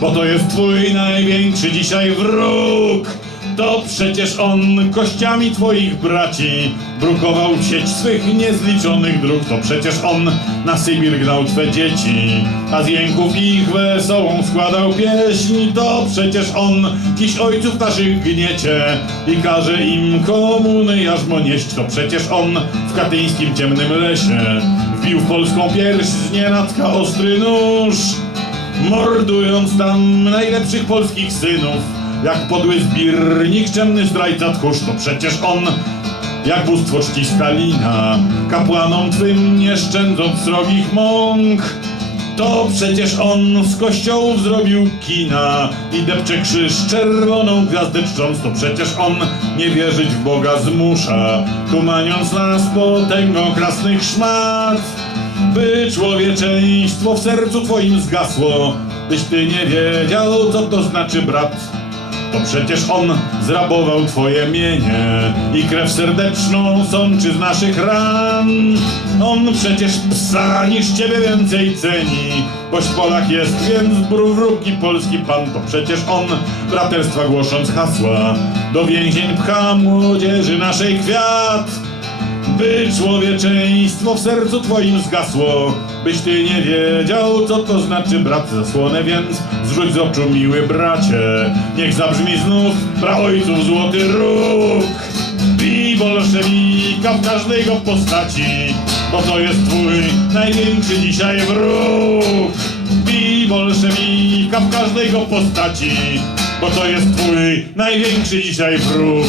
bo to jest twój największy dzisiaj wróg. To przecież on kościami twoich braci brukował sieć swych niezliczonych dróg. To przecież on na Sybir gnał twe dzieci, a z jęków ich wesołą składał pieśni. To przecież on dziś ojców naszych gniecie i każe im komuny jarzmo nieść. To przecież on w katyńskim ciemnym lesie wbił w polską pierś z nienacka ostry nóż mordując tam najlepszych polskich synów. Jak podły zbir, nikczemny zdrajca tchórz, to przecież on, jak bóstwo czci Stalina, kapłanom twym nie szczędząc srogich mąk. To przecież on z kościołów zrobił kina i depcze krzyż czerwoną gwiazdę czcząc. To przecież on nie wierzyć w Boga zmusza, tumaniąc nas potęgą krasnych szmat. By człowieczeństwo w sercu twoim zgasło, byś ty nie wiedział, co to znaczy brat. To przecież on zrabował twoje mienie i krew serdeczną sączy z naszych ran. On przecież psa niż ciebie więcej ceni, boś w Polach jest, więc brów wróg i polski pan. To przecież on braterstwa głosząc hasła, do więzień pcha młodzieży naszej kwiat. By człowieczeństwo w sercu twoim zgasło, byś ty nie wiedział, co to znaczy brat zasłonę, więc zrzuć z oczu miły bracie, niech zabrzmi znów praojców złoty róg. Bij bolszewika w każdej go postaci, bo to jest twój największy dzisiaj wróg. Bij bolszewika w każdej go postaci, bo to jest twój największy dzisiaj wróg.